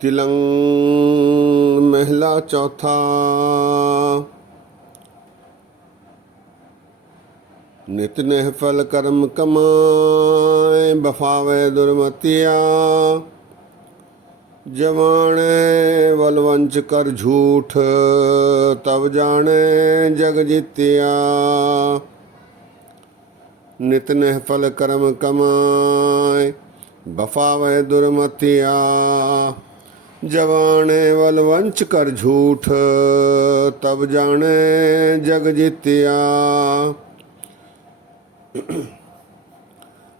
तिलंग महला चौथा। नित नेह फल कर्म कमाए, बफावे दुर्मतिया। जवाने बलवंच कर झूठ, तब जाने जग जितिया। नित नेह फल कर्म कमाए, बफावे दुर्मतिया। जवाने बलवंच कर झूठ, तब जाने जग जितिया।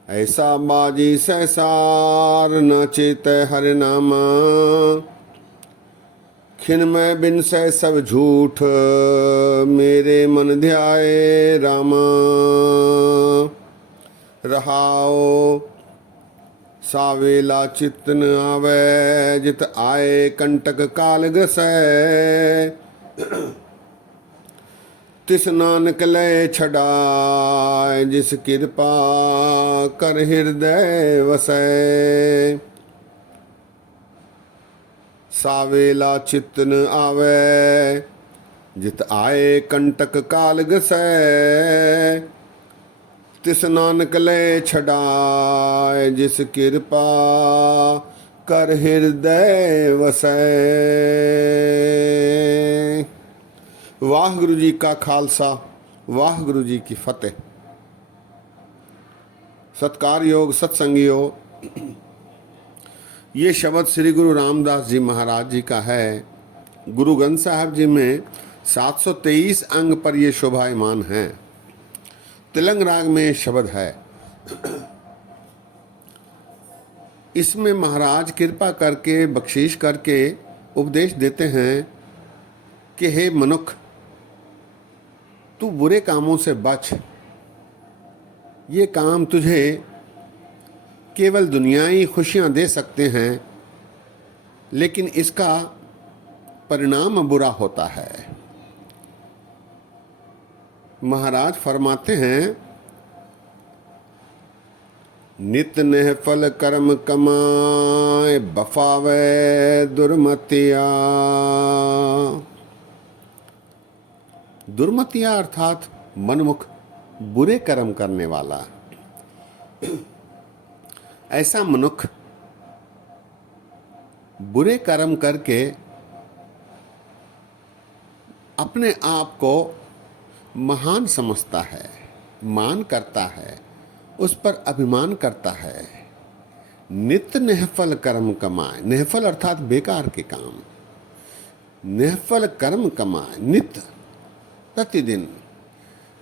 ऐसा बाजी सहसार, न चेत हरि नामा। खिन में बिन सह सब झूठ, मेरे मन ध्याए रामा। रहाओ सावेला चित्त न आवे, जित आए कंटक काल ग्रसै। तिस नानक लय छड़ाए, जिस कृपा कर हृदय वसै। सावेला चित्त न आवे, जित आए कंटक काल ग्रसै। तिस नानक लय छड़ाए, जिस कृपा कर हृदय वसै। वाहगुरु जी का खालसा, वाहगुरु जी की फतेह। सत्कार योग सत्संगियों, ये शब्द श्री गुरु रामदास जी महाराज जी का है। गुरु ग्रंथ साहब जी में 723 अंग पर ये शोभायमान है। तिलंग राग में शब्द है। इसमें महाराज कृपा करके बख्शीश करके उपदेश देते हैं कि हे मनुष्य, तू बुरे कामों से बच। ये काम तुझे केवल दुनियाई खुशियां दे सकते हैं, लेकिन इसका परिणाम बुरा होता है। महाराज फरमाते हैं, नित नेह फल कर्म कमाए, बफावे दुर्मतिया। दुर्मतिया अर्थात मनमुख, बुरे कर्म करने वाला। ऐसा मनुष्य बुरे कर्म करके अपने आप को महान समझता है, मान करता है, उस पर अभिमान करता है। नित निहफल कर्म कमाए, निहफल अर्थात बेकार के काम। निहफल कर्म कमाए, नित प्रतिदिन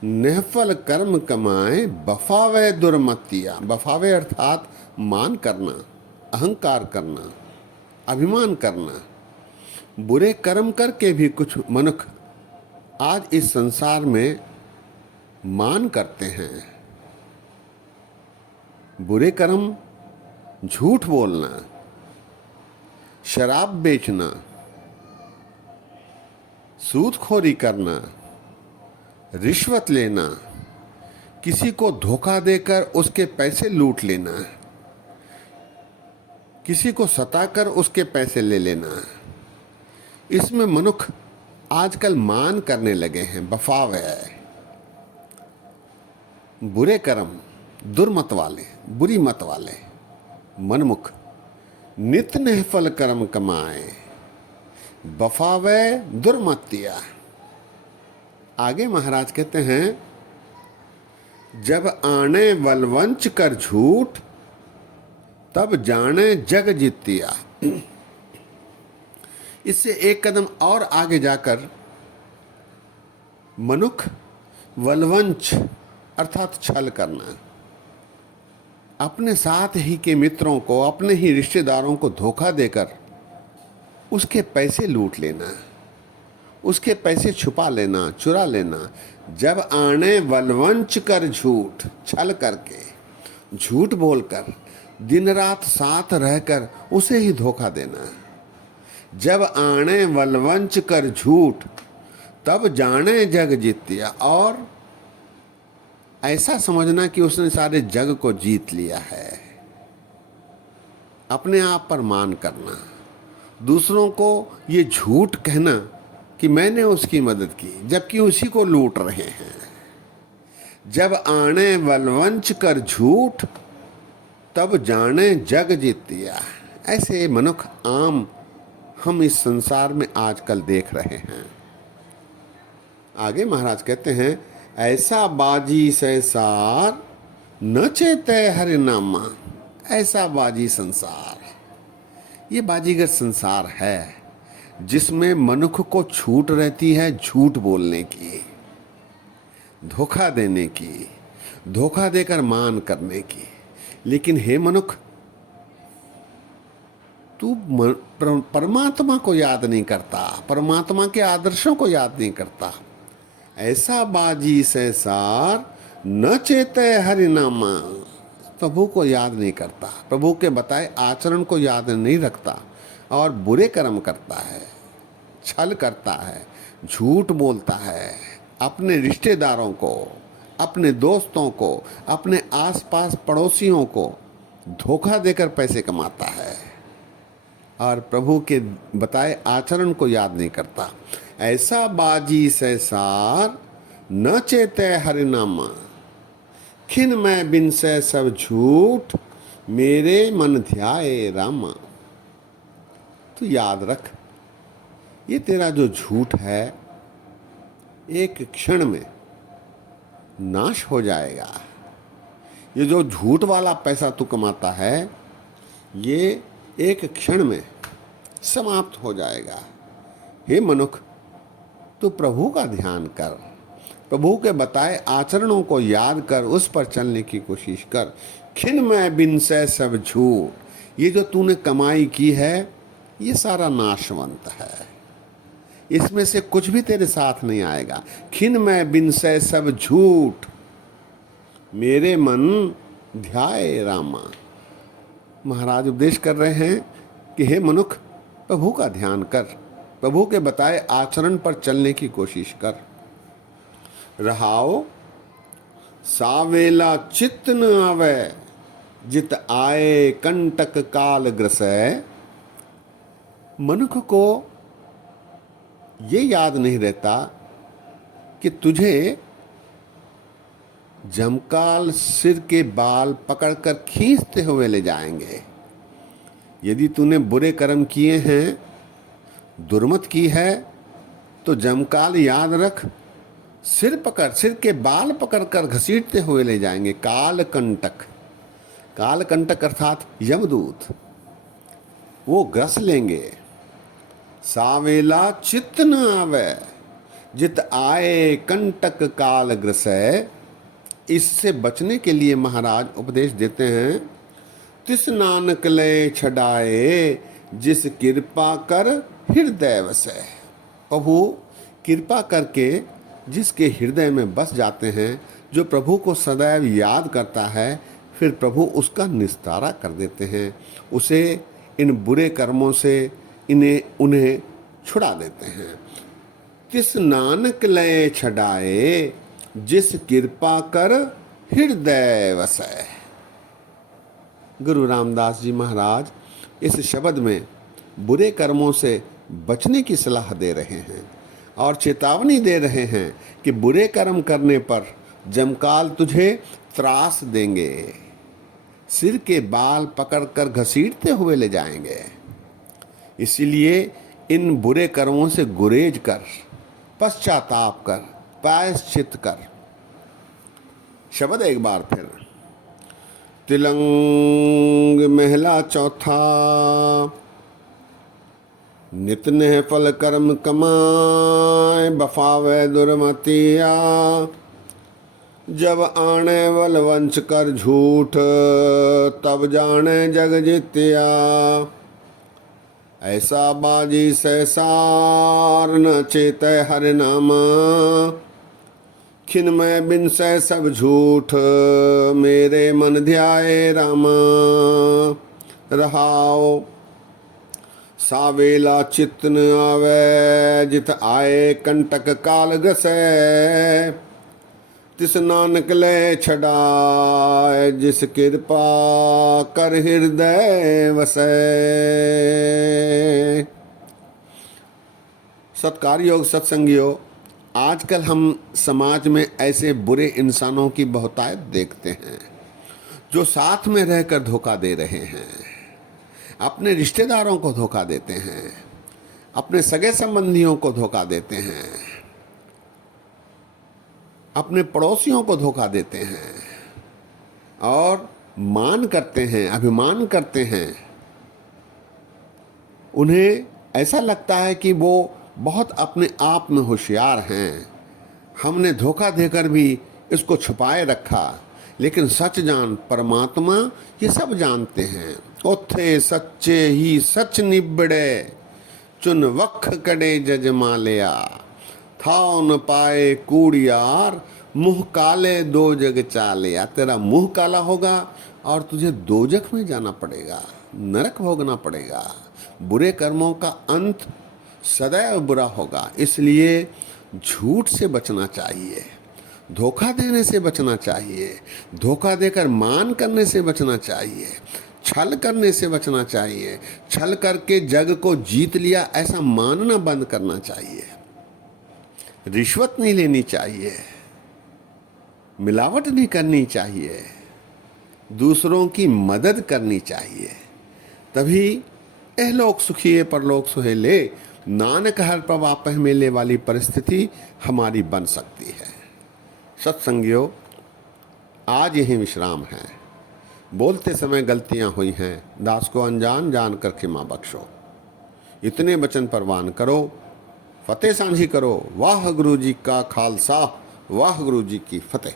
निहफल कर्म कमाए, बफावे दुर्मतिया। बफावे अर्थात मान करना, अहंकार करना, अभिमान करना। बुरे कर्म करके भी कुछ मनुष्य आज इस संसार में मान करते हैं। बुरे कर्म, झूठ बोलना, शराब बेचना, सूदखोरी करना, रिश्वत लेना, किसी को धोखा देकर उसके पैसे लूट लेना, किसी को सताकर उसके पैसे ले लेना। इसमें मनुष्य आजकल मान करने लगे हैं, बफाव है। बुरे कर्म, दुर्मत वाले, बुरी मत वाले मनमुख नित निहफल कर्म कमाए, बफावे दुर्मतिया। आगे महाराज कहते हैं, जब आने बलवंच कर झूठ, तब जाने जग जितिया। इससे एक कदम और आगे जाकर मनुष्य वलवंच अर्थात छल करना, अपने साथ ही के मित्रों को, अपने ही रिश्तेदारों को धोखा देकर उसके पैसे लूट लेना, उसके पैसे छुपा लेना, चुरा लेना। जब आने वलवंच कर झूठ, छल करके, झूठ बोलकर, दिन रात साथ रहकर उसे ही धोखा देना। जब आने वलवंच कर झूठ, तब जाने जग जितिया। और ऐसा समझना कि उसने सारे जग को जीत लिया है। अपने आप पर मान करना, दूसरों को ये झूठ कहना कि मैंने उसकी मदद की, जबकि उसी को लूट रहे हैं। जब आने बलवंच कर झूठ, तब जाने जग जीतिया। ऐसे मनुष्य आम हम इस संसार में आजकल देख रहे हैं। आगे महाराज कहते हैं, ऐसा बाजी संसार न चेते हरि नामा। ऐसा बाजी संसार, ये बाजीगर संसार है जिसमें मनुष्य को छूट रहती है झूठ बोलने की, धोखा देने की, धोखा देकर मान करने की। लेकिन हे मनुष्य, तू परमात्मा को याद नहीं करता, परमात्मा के आदर्शों को याद नहीं करता। ऐसा बाजी संसार न चेते हरि नामा। प्रभु को याद नहीं करता, प्रभु के बताए आचरण को याद नहीं रखता और बुरे कर्म करता है, छल करता है, झूठ बोलता है, अपने रिश्तेदारों को, अपने दोस्तों को, अपने आसपास पड़ोसियों को धोखा देकर पैसे कमाता है और प्रभु के बताए आचरण को याद नहीं करता। ऐसा बाजी संसार न चेते हरि नामा। खिन मैं बिन से सब झूठ, मेरे मन ध्याए रामा। तो याद रख, ये तेरा जो झूठ है एक क्षण में नाश हो जाएगा। ये जो झूठ वाला पैसा तू कमाता है ये एक क्षण में समाप्त हो जाएगा। हे मनुष्य, तू प्रभु का ध्यान कर, प्रभु के बताए आचरणों को याद कर, उस पर चलने की कोशिश कर। खिन मैं बिन से सब झूठ, ये जो तूने कमाई की है ये सारा नाशवंत है, इसमें से कुछ भी तेरे साथ नहीं आएगा। खिन मैं बिन से सब झूठ, मेरे मन ध्याए रामा। महाराज उपदेश कर रहे हैं कि हे मनुष्य, प्रभु का ध्यान कर, प्रभु के बताए आचरण पर चलने की कोशिश कर। रहाओ सावेला चित्त न आवे, जित आए कंटक काल ग्रसै। मनुष्य को ये याद नहीं रहता कि तुझे जमकाल सिर के बाल पकड़कर खींचते हुए ले जाएंगे। यदि तूने बुरे कर्म किए हैं, दुर्मत की है, तो जमकाल याद रख, सिर के बाल पकड़कर घसीटते हुए ले जाएंगे। काल कंटक अर्थात यमदूत, वो ग्रस लेंगे। सावेला चित्त न आवे, जित आए कंटक काल ग्रसै। इससे बचने के लिए महाराज उपदेश देते हैं, तिस नानक ले छड़ाए, जिस कृपा कर हृदय वसै। प्रभु कृपा करके जिसके हृदय में बस जाते हैं, जो प्रभु को सदैव याद करता है, फिर प्रभु उसका निस्तारा कर देते हैं, उसे इन बुरे कर्मों से उन्हें छुड़ा देते हैं। तिस नानक लय छड़ाए, जिस कृपा कर हृदय वसै। गुरु रामदास जी महाराज इस शब्द में बुरे कर्मों से बचने की सलाह दे रहे हैं और चेतावनी दे रहे हैं कि बुरे कर्म करने पर जमकाल तुझे त्रास देंगे, सिर के बाल पकड़कर घसीटते हुए ले जाएंगे। इसीलिए इन बुरे कर्मों से गुरेज कर, पश्चाताप कर, प्रायश्चित कर। शब्द एक बार फिर। तिलंग महला चौथा, नित नेह फल कर्म कमाए, बफावे दुर्मतिया। जब आने वल वंश कर झूठ, तब जाने जग जितिया। ऐसा बाजी संसार न चेतै हरि नामा। खिन मैं बिन से सब झूठ, मेरे मन ध्याए रामा। रहाओ सावेला चित्त न आवे, जित आए कंटक काल ग्रसै। तिस नानक ले छड़ाए, जिस कृपा कर हृदय वसै। सत्कार योग सत्संगियों, आजकल हम समाज में ऐसे बुरे इंसानों की बहुतायत देखते हैं जो साथ में रहकर धोखा दे रहे हैं, अपने रिश्तेदारों को धोखा देते हैं, अपने सगे संबंधियों को धोखा देते हैं, अपने पड़ोसियों को धोखा देते हैं और मान करते हैं, अभिमान करते हैं। उन्हें ऐसा लगता है कि वो बहुत अपने आप में होशियार हैं, हमने धोखा देकर भी इसको छुपाए रखा, लेकिन सच जान परमात्मा ये सब जानते हैं। ओथे सच्चे ही सच निबड़े, चुन वख कड़े जजमालिया, थाओ न पाए कूड़ियार, मुंह काले दो जग चालिया। तेरा मुंह काला होगा और तुझे दोजख में जाना पड़ेगा, नरक भोगना पड़ेगा। बुरे कर्मों का अंत सदैव बुरा होगा, इसलिए झूठ से बचना चाहिए, धोखा देने से बचना चाहिए, धोखा देकर मान करने से बचना चाहिए, छल करने से बचना चाहिए। छल करके जग को जीत लिया ऐसा मानना बंद करना चाहिए। रिश्वत नहीं लेनी चाहिए, मिलावट नहीं करनी चाहिए, दूसरों की मदद करनी चाहिए, तभी एहलोक सुखिए परलोक सुहेले, नानक हर पव आपह मेले वाली परिस्थिति हमारी बन सकती है। सत्संगियों, आज यही विश्राम है। बोलते समय गलतियां हुई हैं, दास को अनजान जानकर क्षमा बख्शो। इतने वचन परवान करो, फतेह सांझी करो। वाह गुरु जी का खालसा, वाह गुरु जी की फतेह।